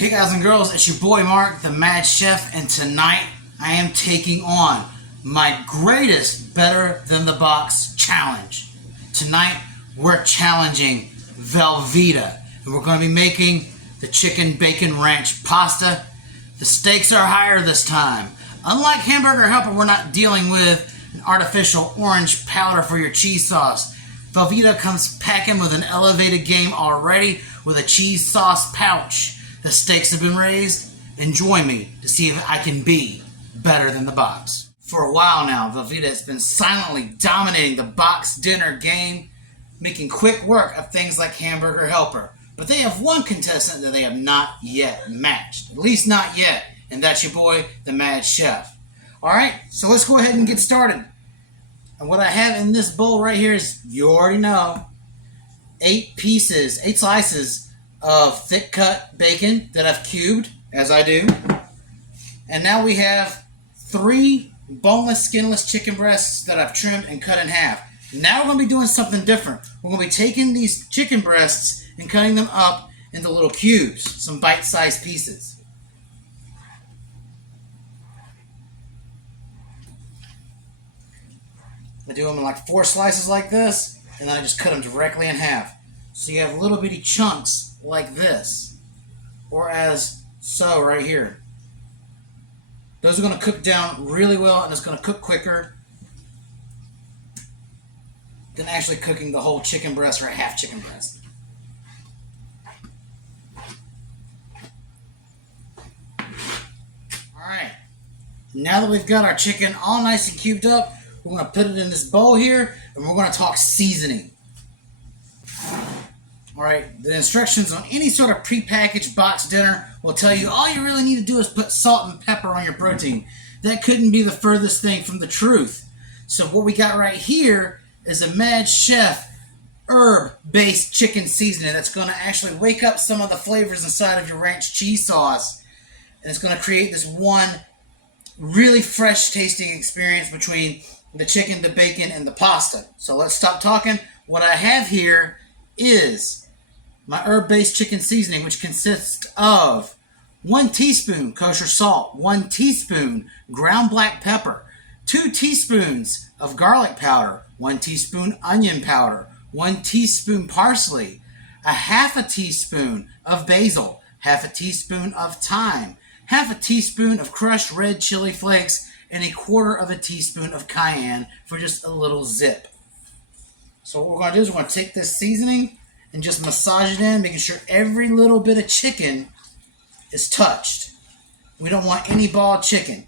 Hey guys and girls, it's your boy Mark, the Mad Chef, and tonight I am taking on my greatest Better Than the Box challenge. Tonight we're challenging Velveeta, and we're going to be making the chicken bacon ranch pasta. The stakes are higher this time. Unlike Hamburger Helper, we're not dealing with an artificial orange powder for your cheese sauce. Velveeta comes packing with an elevated game already with a cheese sauce pouch. The stakes have been raised, and join me to see if I can be better than the box. For a while now, Velveeta has been silently dominating the box dinner game, making quick work of things like Hamburger Helper. But they have one contestant that they have not yet matched. At least not yet, and that's your boy, the Mad Chef. Alright, so let's go ahead and get started. And what I have in this bowl right here is, you already know, 8 slices of thick cut bacon that I've cubed, as I do. And now we have 3 boneless, skinless chicken breasts that I've trimmed and cut in half. Now we're going to be doing something different. We're going to be taking these chicken breasts and cutting them up into little cubes, some bite-sized pieces. I do them in like 4 slices like this, and then I just cut them directly in half. So you have little bitty chunks like this, or as so right here. Those are going to cook down really well, and it's going to cook quicker than actually cooking the whole chicken breast or a half chicken breast. Alright, now that we've got our chicken all nice and cubed up, we're going to put it in this bowl here, and we're going to talk seasoning. Alright, the instructions on any sort of prepackaged box dinner will tell you all you really need to do is put salt and pepper on your protein. That couldn't be the furthest thing from the truth. So what we got right here is a Mad Chef herb-based chicken seasoning that's going to actually wake up some of the flavors inside of your ranch cheese sauce. And it's going to create this one really fresh tasting experience between the chicken, the bacon, and the pasta. So let's stop talking. What I have here is my herb-based chicken seasoning, which consists of 1 teaspoon kosher salt, 1 teaspoon ground black pepper, 2 teaspoons of garlic powder, 1 teaspoon onion powder, 1 teaspoon parsley, a half a teaspoon of basil, half a teaspoon of thyme, half a teaspoon of crushed red chili flakes, and a quarter of a teaspoon of cayenne for just a little zip. So what we're going to do is we're going to take this seasoning and just massage it in, making sure every little bit of chicken is touched. We don't want any bald chicken.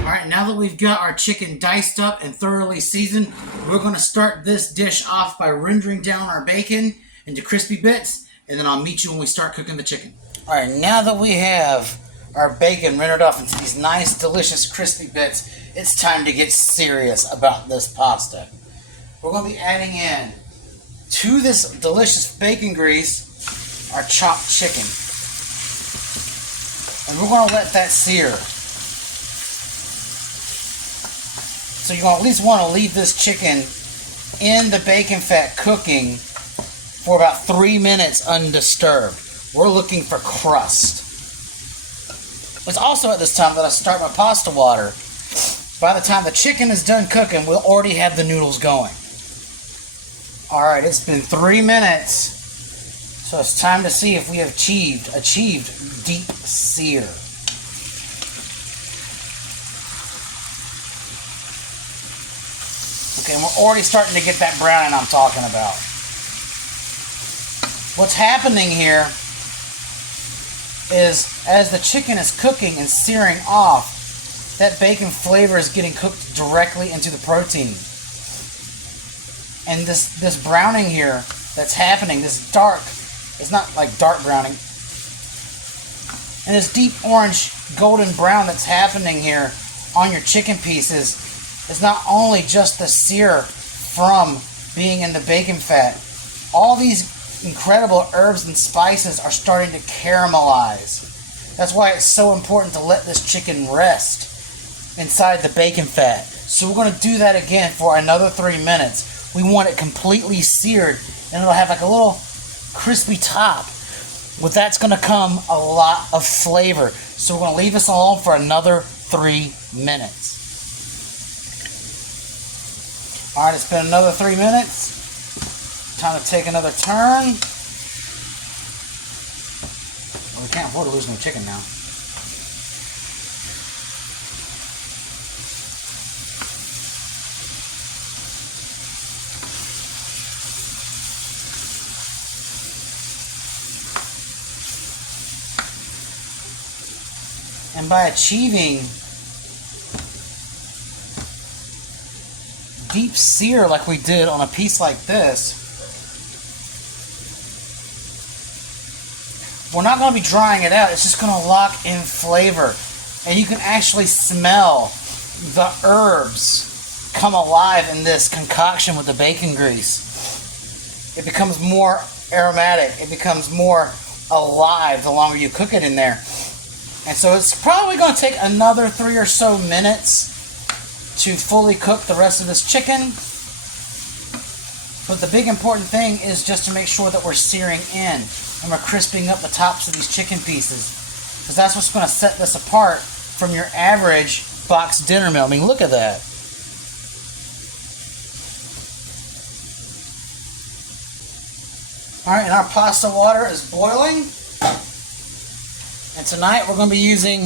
Alright, now that we've got our chicken diced up and thoroughly seasoned, we're going to start this dish off by rendering down our bacon into crispy bits, and then I'll meet you when we start cooking the chicken. Alright, now that we have our bacon rendered off into these nice, delicious, crispy bits, it's time to get serious about this pasta. We're going to be adding in to this delicious bacon grease our chopped chicken. And we're going to let that sear. So you're going to at least want to leave this chicken in the bacon fat cooking for about 3 minutes undisturbed. We're looking for crust. It's also at this time that I start my pasta water. By the time the chicken is done cooking, we'll already have the noodles going. Alright, it's been 3 minutes, so it's time to see if we have achieved deep sear. Okay, and we're already starting to get that browning I'm talking about. What's happening here is, as the chicken is cooking and searing off, that bacon flavor is getting cooked directly into the protein. And this browning here that's happening, this dark, it's not like dark browning, and this deep orange golden brown that's happening here on your chicken pieces is not only just the sear from being in the bacon fat. All these incredible herbs and spices are starting to caramelize. That's why it's so important to let this chicken rest inside the bacon fat. So we're going to do that again for another 3 minutes. We want it completely seared, and it'll have like a little crispy top. With that's going to come a lot of flavor. So we're going to leave this alone for another 3 minutes. Alright, it's been another 3 minutes. Time to take another turn. Well, we can't afford to lose no chicken now. And by achieving deep sear like we did on a piece like this, we're not going to be drying it out. It's just going to lock in flavor. And you can actually smell the herbs come alive in this concoction with the bacon grease. It becomes more aromatic. It becomes more alive the longer you cook it in there. And so it's probably going to take another 3 or so minutes to fully cook the rest of this chicken. But the big important thing is just to make sure that we're searing in and we're crisping up the tops of these chicken pieces, because that's what's going to set this apart from your average box dinner meal. I mean, look at that. Alright, and our pasta water is boiling. And tonight we're going to be using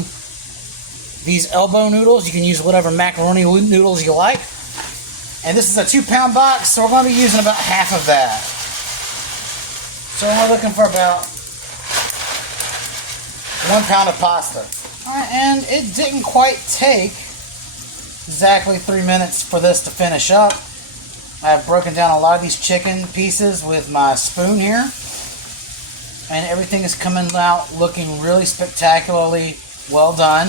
these elbow noodles. You can use whatever macaroni noodles you like. And this is a 2-pound box, so we're going to be using about half of that. So we're looking for about 1 pound of pasta. Alright, and it didn't quite take exactly 3 minutes for this to finish up. I've broken down a lot of these chicken pieces with my spoon here. And everything is coming out looking really spectacularly well done.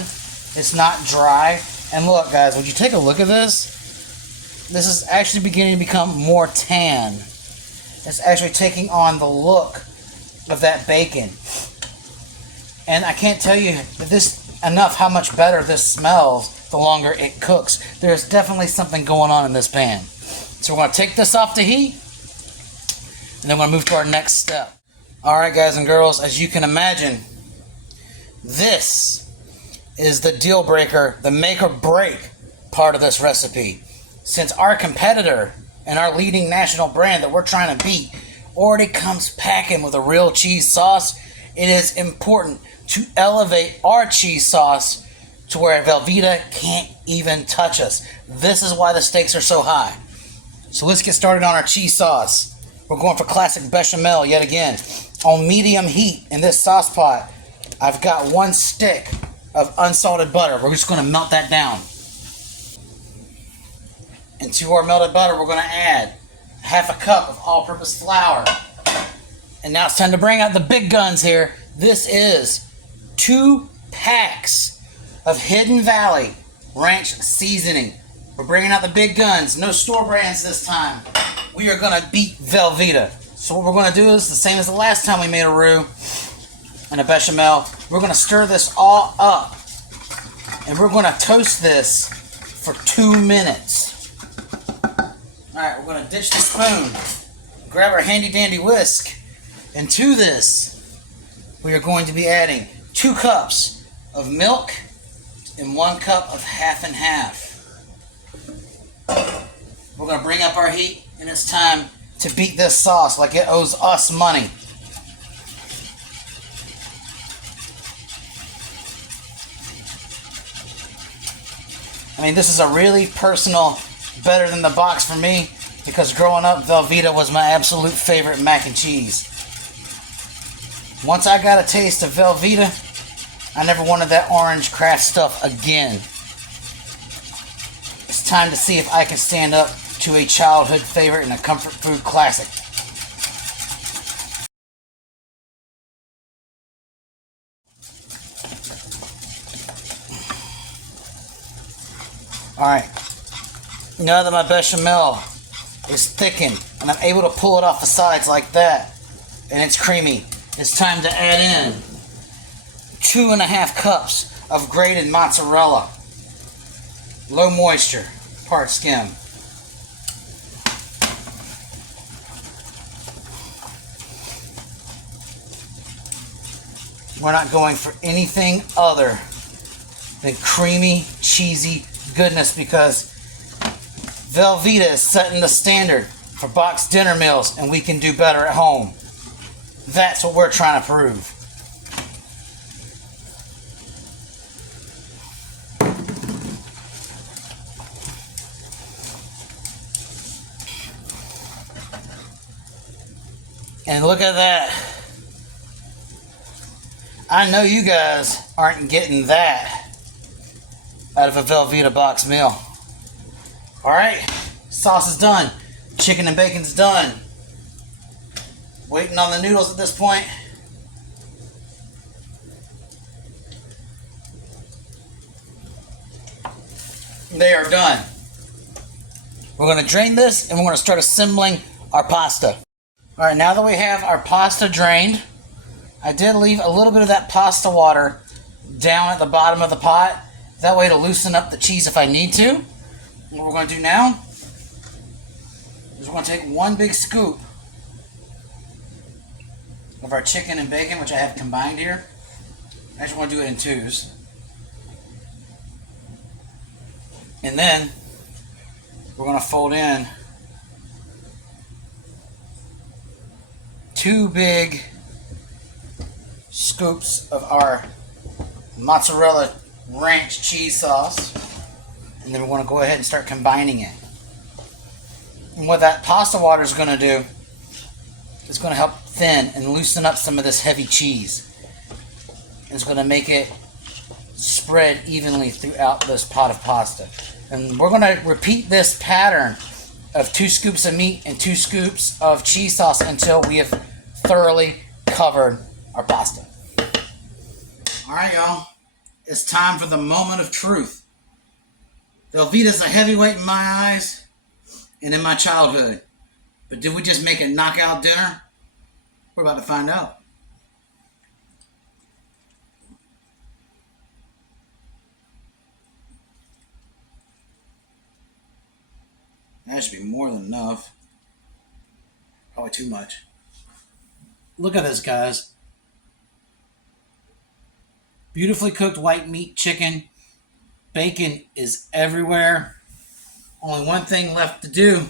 It's not dry. And look, guys, would you take a look at this? This is actually beginning to become more tan. It's actually taking on the look of that bacon. And I can't tell you enough how much better this smells the longer it cooks. There's definitely something going on in this pan. So we're going to take this off the heat, and then we're going to move to our next step. Alright, guys and girls, as you can imagine, this is the deal breaker, the make or break part of this recipe. Since our competitor and our leading national brand that we're trying to beat already comes packing with a real cheese sauce, it is important to elevate our cheese sauce to where Velveeta can't even touch us. This is why the stakes are so high. So let's get started on our cheese sauce. We're going for classic bechamel yet again. On medium heat in this sauce pot, I've got 1 stick of unsalted butter. We're just going to melt that down. And to our melted butter, we're going to add half a cup of all-purpose flour. And now it's time to bring out the big guns here. This is 2 packs of Hidden Valley Ranch seasoning. We're bringing out the big guns. No store brands this time. We are going to beat Velveeta. So what we're going to do is the same as the last time we made a roux and a bechamel. We're going to stir this all up. And we're going to toast this for 2 minutes. Alright, we're going to ditch the spoon. Grab our handy dandy whisk. And to this, we are going to be adding 2 cups of milk and 1 cup of half and half. We're going to bring up our heat, and it's time to beat this sauce like it owes us money. I mean, this is a really personal, better than the box for me, because growing up, Velveeta was my absolute favorite mac and cheese. Once I got a taste of Velveeta, I never wanted that orange Kraft stuff again. It's time to see if I can stand up to a childhood favorite and a comfort food classic. Alright, now that my bechamel is thickened and I'm able to pull it off the sides like that, and it's creamy, it's time to add in 2.5 cups of grated mozzarella, low moisture, part skim. We're not going for anything other than creamy, cheesy goodness, because Velveeta is setting the standard for boxed dinner meals, and we can do better at home. That's what we're trying to prove. And look at that. I know you guys aren't getting that out of a Velveeta box meal. Alright, sauce is done. Chicken and bacon's done. Waiting on the noodles at this point. They are done. We're going to drain this and we're going to start assembling our pasta. Alright, now that we have our pasta drained, I did leave a little bit of that pasta water down at the bottom of the pot. That way to loosen up the cheese if I need to. What we're going to do now is we're going to take one big scoop of our chicken and bacon, which I have combined here. I just want to do it in twos. And then we're going to fold in two big scoops of our mozzarella ranch cheese sauce. And then we're going to go ahead and start combining it. And what that pasta water is going to do is going to help thin and loosen up some of this heavy cheese. And it's going to make it spread evenly throughout this pot of pasta. And we're going to repeat this pattern of 2 scoops of meat and 2 scoops of cheese sauce until we have thoroughly covered our pasta. Alright, y'all. It's time for the moment of truth. Velveeta's a heavyweight in my eyes and in my childhood. But did we just make a knockout dinner? We're about to find out. That should be more than enough. Probably too much. Look at this, guys. Beautifully cooked white meat chicken. Bacon is everywhere. Only one thing left to do,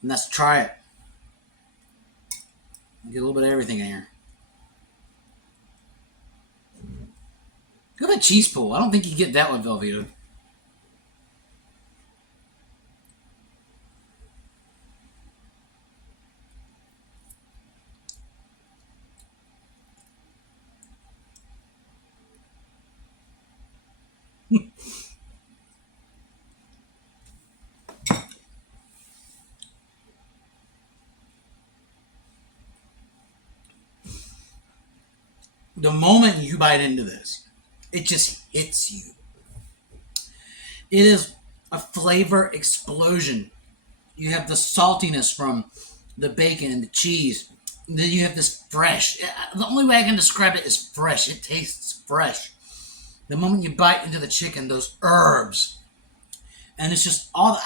and that's to try it. Get a little bit of everything in here. Look at that cheese pool. I don't think you get that with Velveeta. The moment you bite into this, it just hits you. It is a flavor explosion. You have the saltiness from the bacon and the cheese. And then you have this fresh. The only way I can describe it is fresh. It tastes fresh. The moment you bite into the chicken, those herbs. And it's just all,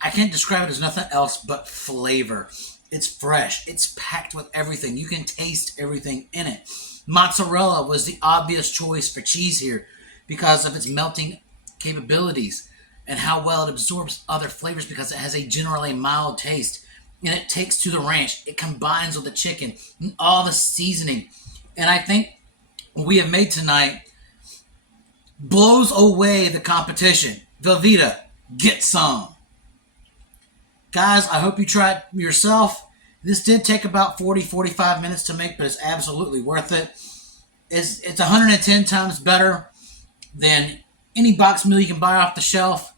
I can't describe it as nothing else but flavor. It's fresh. It's packed with everything. You can taste everything in it. Mozzarella was the obvious choice for cheese here because of its melting capabilities and how well it absorbs other flavors because it has a generally mild taste. And it takes to the ranch. It combines with the chicken and all the seasoning. And I think what we have made tonight blows away the competition. Velveeta, get some. Guys, I hope you try it yourself. This did take about 40-45 minutes to make, but it's absolutely worth it. It's 110 times better than any box meal you can buy off the shelf.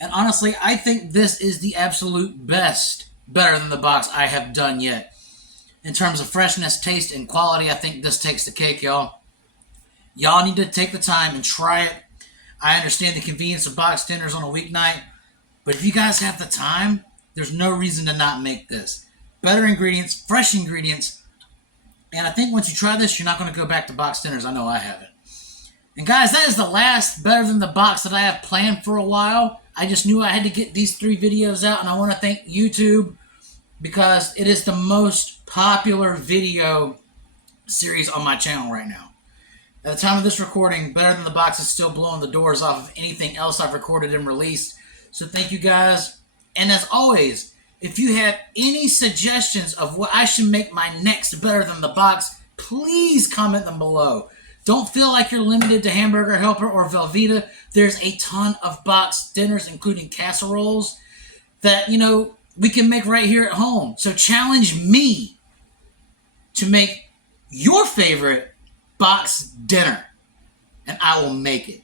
And honestly, I think this is the absolute best, better than the box I have done yet. In terms of freshness, taste, and quality, I think this takes the cake, y'all. Y'all need to take the time and try it. I understand the convenience of box dinners on a weeknight, but if you guys have the time, there's no reason to not make this. Better ingredients, fresh ingredients, and I think once you try this, you're not going to go back to box dinners. I know I haven't. And guys, that is the last Better Than the Box that I have planned for a while. I just knew I had to get these 3 videos out, and I want to thank YouTube because it is the most popular video series on my channel right now. At the time of this recording, Better Than the Box is still blowing the doors off of anything else I've recorded and released. So thank you guys. And as always, if you have any suggestions of what I should make my next Better Than the Box, please comment them below. Don't feel like you're limited to Hamburger Helper or Velveeta. There's a ton of box dinners, including casseroles, that, we can make right here at home. So challenge me to make your favorite box dinner, and I will make it.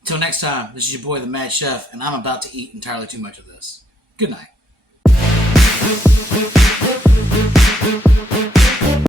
Until next time, this is your boy, the Mad Chef, and I'm about to eat entirely too much of this. Good night.